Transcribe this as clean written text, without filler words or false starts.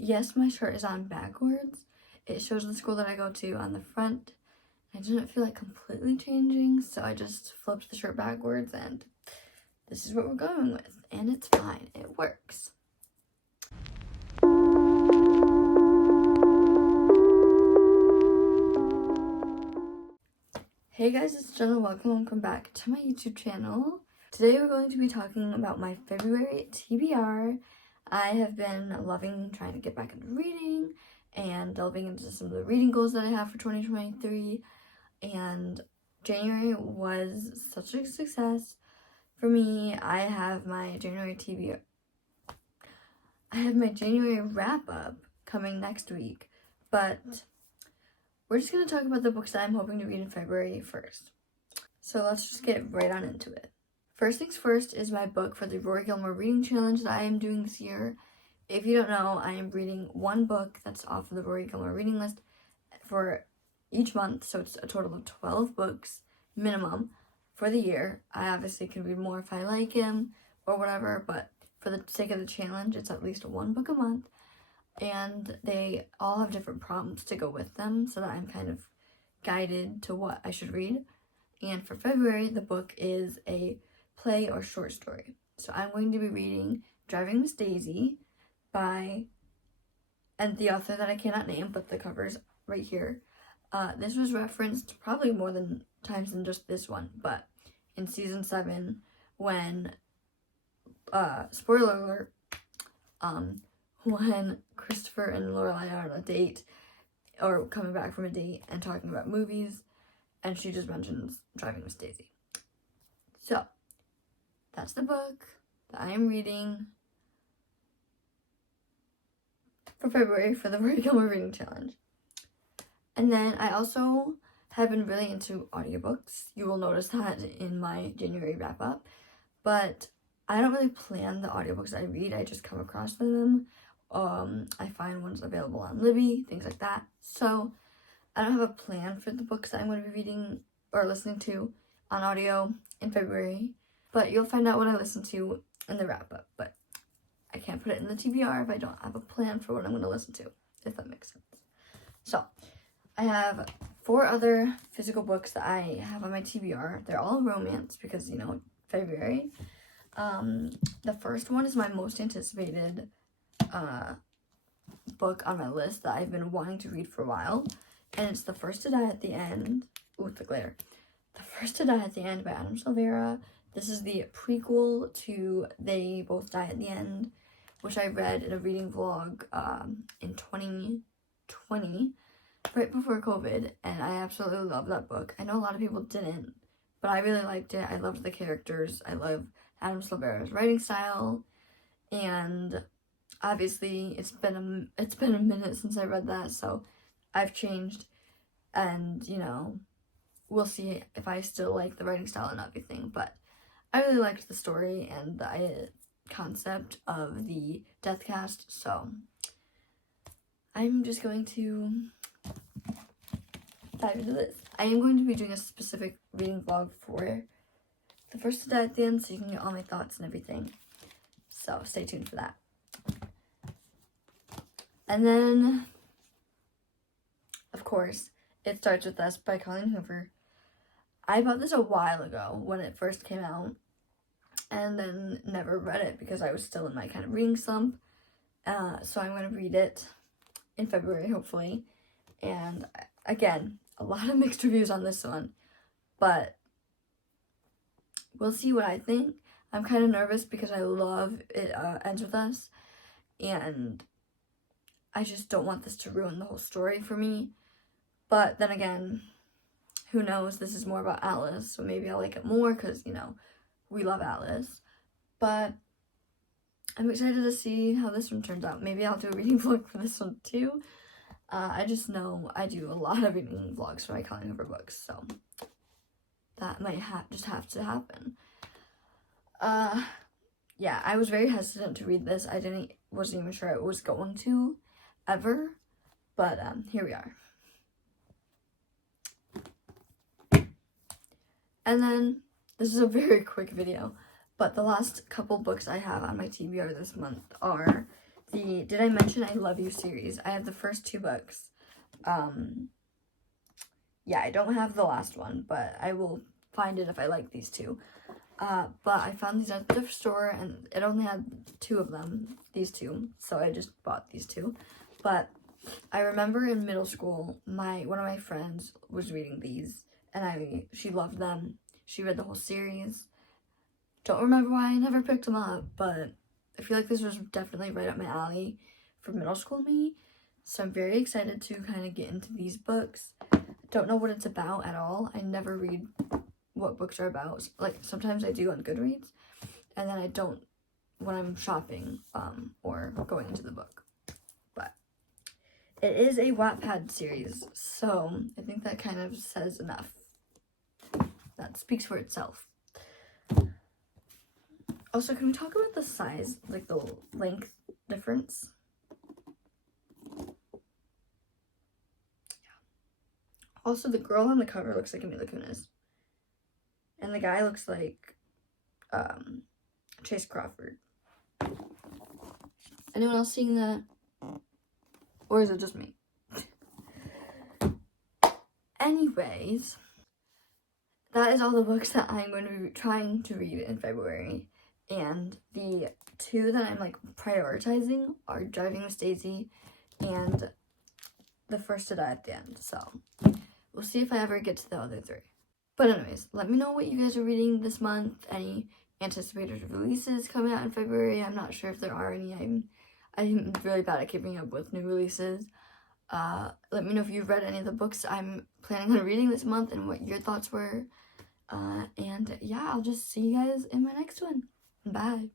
Yes, my shirt is on backwards. It shows the school that I go to on the front. I didn't feel like completely changing, so I just flipped the shirt backwards, and this is what we're going with. And it's fine. It works. Hey guys, it's Jenna. Welcome back to my YouTube channel. Today we're going to be talking about my February TBR. I have been loving trying to get back into reading and delving into some of the reading goals that I have for 2023. And January was such a success for me. I have my January TBR. I have my January wrap up coming next week, but we're just going to talk about the books that I'm hoping to read in February first. So let's just get right on into it. First things first is my book for the Rory Gilmore reading challenge that I am doing this year. If you don't know, I am reading one book that's off of the Rory Gilmore reading list for each month, so it's a total of 12 books minimum for the year. I obviously can read more if I like him or whatever, but for the sake of the challenge, it's at least one book a month, and they all have different prompts to go with them so that I'm kind of guided to what I should read. And for February, the book is a play or short story. So I'm going to be reading Driving Miss Daisy by, and the author that I cannot name, but the cover's right here. This was referenced probably more than times than just this one, but in season 7, when, spoiler alert, when Christopher and Lorelai are on a date, or coming back from a date and talking about movies, and she just mentions Driving Miss Daisy. So, that's the book that I am reading for February for the Rory Gilmore Reading Challenge. And then I also have been really into audiobooks. You will notice that in my January wrap-up. But I don't really plan the audiobooks I read. I just come across them. I find ones available on Libby, things like that. So I don't have a plan for the books that I'm going to be reading or listening to on audio in February. But you'll find out what I listen to in the wrap-up. But I can't put it in the TBR if I don't have a plan for what I'm going to listen to, if that makes sense. So I have 4 other physical books that I have on my TBR. They're all romance because, February. The first one is my most anticipated book on my list that I've been wanting to read for a while. And it's The First to Die at the End. Ooh, the glare. The First to Die at the End by Adam Silvera. This is the prequel to They Both Die at the End, which I read in a reading vlog in 2020, right before COVID, and I absolutely love that book. I know a lot of people didn't, but I really liked it. I loved the characters. I love Adam Silvera's writing style, and obviously it's been a minute since I read that, so I've changed, and we'll see if I still like the writing style and everything. But I really liked the story and the concept of the death cast, so I'm just going to dive into this. I am going to be doing a specific reading vlog for The First to Die at the End, so you can get all my thoughts and everything. So stay tuned for that. And then, of course, It Starts With Us by Colleen Hoover. I bought this a while ago when it first came out, and then never read it because I was still in my kind of reading slump. So I'm going to read it in February, hopefully. And again, a lot of mixed reviews on this one, but we'll see what I think. I'm kind of nervous because I love It Ends With Us, and I just don't want this to ruin the whole story for me. But then again, who knows? This is more about Alice, so maybe I'll like it more because, we love Alice. But I'm excited to see how this one turns out. Maybe I'll do a reading vlog for this one too. I just know I do a lot of reading vlogs for my Colleen Hoover books, so that might just have to happen. Yeah, I was very hesitant to read this. Wasn't even sure I was going to ever, but here we are. And then, this is a very quick video, but the last couple books I have on my TBR this month are the Did I Mention I Love You series. I have the first 2 books. Yeah, I don't have the last one, but I will find it if I like these 2. But I found these at the thrift store, and it only had 2 of them, these 2, so I just bought these 2. But I remember in middle school, one of my friends was reading these, and she loved them. She read the whole series. Don't remember why I never picked them up, but I feel like this was definitely right up my alley for middle school me. So I'm very excited to kind of get into these books. Don't know what it's about at all. I never read what books are about. Like, sometimes I do on Goodreads, and then I don't when I'm shopping or going into the book. But it is a Wattpad series, so I think that kind of says enough. That speaks for itself. Also, can we talk about the size, like the length difference? Yeah. Also, the girl on the cover looks like Mila Kunis. And the guy looks like Chase Crawford. Anyone else seeing that? Or is it just me? Anyways, that is all the books that I'm going to be trying to read in February. And the 2 that I'm like prioritizing are Driving with Daisy and The First to Die at the End. So we'll see if I ever get to the other 3. But anyways, let me know what you guys are reading this month. Any anticipated releases coming out in February. I'm not sure if there are any. I'm really bad at keeping up with new releases. Let me know if you've read any of the books I'm planning on reading this month and what your thoughts were. And yeah, I'll just see you guys in my next one. Bye.